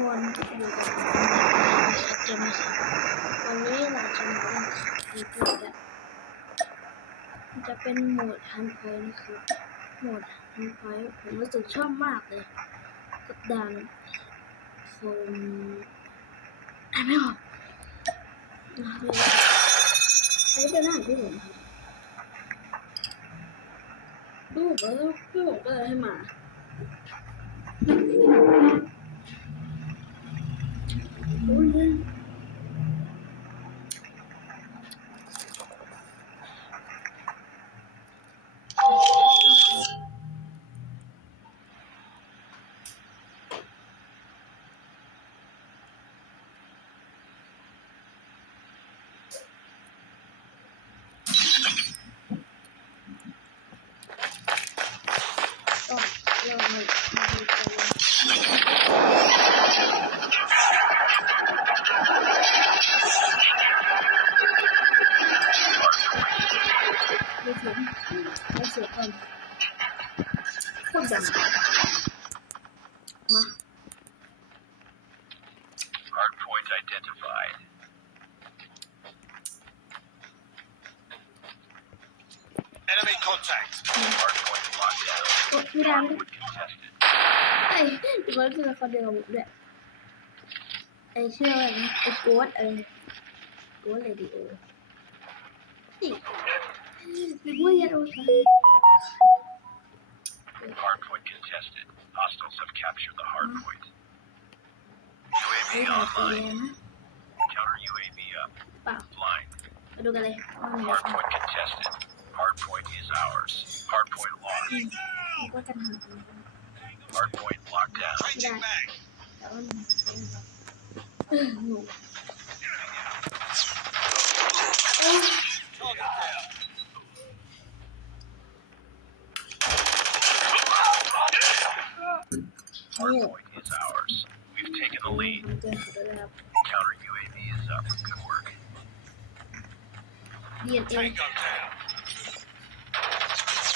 คนก็อยู่กับจะมาวันนี้เราจะมาเล่นอีกแล้วมันจะเป็นโหมดฮันพอยนะครับโหมดฮันพอยผมรู้สึกชอบมากเลยกดดันโฟมอ่านไม่ออกนะครับอันนี้เป็นอาหาที่ผมครับลูกแล้วพี่ผมก็เลยให้มา Oh, yeah, right. งโคตรดังมา Hardpoint identified. Enemy contact. Hardpoint locked down. โอ้ไม่ได้ไม่ได้ Hardpoint contested. ไอ้เดี๋ยวคือคนเดียวกับผมด้วยไอ้ชื่ออะไรนะไอ้โกดอะไรโกดเรดิโอนี่นึกว่ายันโอชา Hardpoint contested. Hostiles have captured the hardpoint. UAV online. Counter UAV up. Blind. Hardpoint contested. Hardpoint is ours. Hardpoint lost. Hardpoint locked down. Changing mag. Hardpoint is ours. We've taken the lead. มันเจอเขาแล้ว Counter UAV is up. Good work. ดีเอ็นเอ Tango down.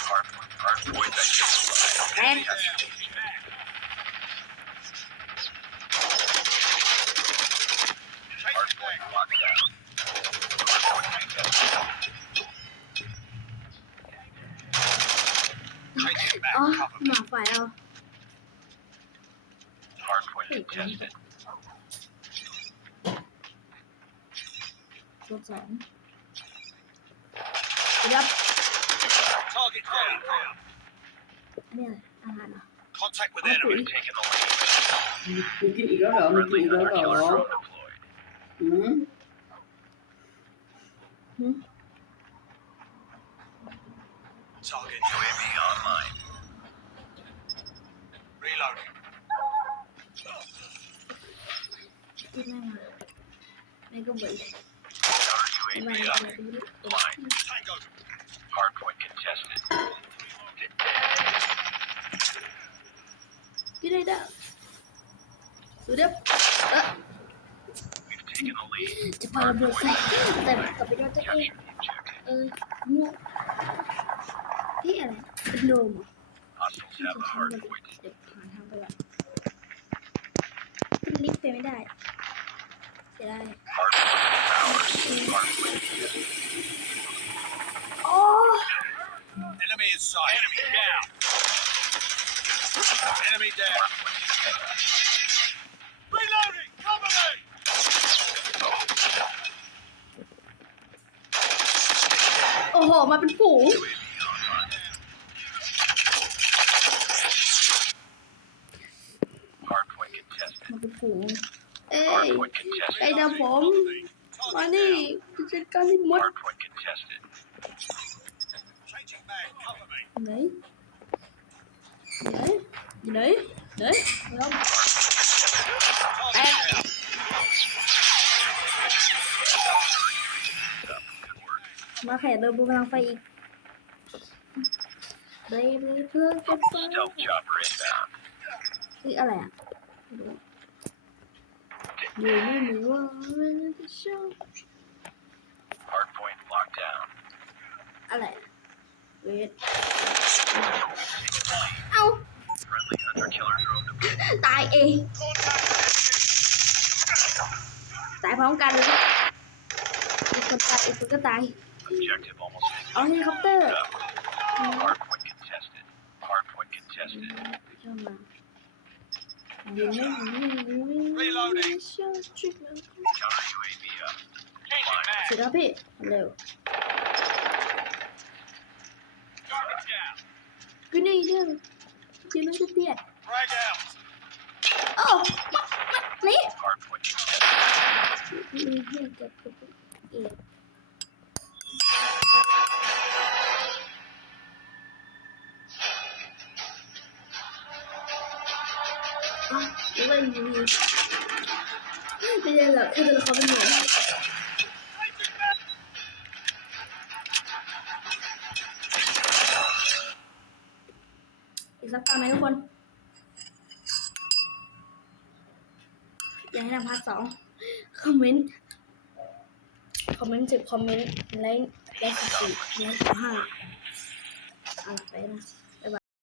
Hardpoint, hardpoint identified. And- Captured. Hardpoint locked down. Hardpoint contested. Changing อ๋อ back. Cover ห me. มาฝ่ายเอา hardpoint contested. What's on? Get. Target down. Contact with enemy taking the lead. killer drone deployed. Target UAV Mega Boy. Counter UAV up. Line. Tango. Hardpoint contested. Get it up. Suit up. Up. We've taken the lead. จะพาเราเบื่อสักแต่กลับไปโดนตัวเอง เอองูที่อะไรเป็นโดม Hostiles จะ have the พาเรา hardpoint. เดี๋ยวผ่านทางไปแบบลิฟต์ไปไม่ได้ เสียดาย Hardpoint is ours. Hardpoint is โอ้ Enemy in sight. Enemy down. Enemy down. Reloading. Cover me. โอ้โห มาเป็นฝูง Hardpoint contested. มาเป็นฝูง ไอ้เดาผมมานี่จะจัดการให้หมด Hardpoint contested. Changing back. Cover me. อยู่ไหนอยู่ไหนอยู่ไหนไหนแล้วแตก Good work. มาแข่เดินบนพลังไฟอีกเบรย์เบรย์เพื่อนกันไฟ Stealth chopper inbound. นี่อะไรอะ Hardpoint locked down. อะไรอะเวทเอ้า Friendly hunter killer drone deployed. ตายเอง Contact with enemy. พร้อมกันเลยอีกคนตายอีกคนก็ตาย Objective almost finished. เอาเฮลิคอปเตอร์ Hardpoint contested. Hardpoint contested. เข้ามา Reloading. Up. Sit up it. Hello. Garbage down. Grenade. Give us a Oh, what? What? Play เพื่อนกับกับเอกอะเล่นอยู่นี่ไม่ใช่หรอกแค่ตัวละครเป็นหนูอีกสักตาไหมทุกคน อยากให้ทำพาร์ทสองคอมเมนต์คอมเมนต์สิบคอมเมนต์ไลค์ไลค์สิบสี่ไลค์สิบห้าอะไปนะ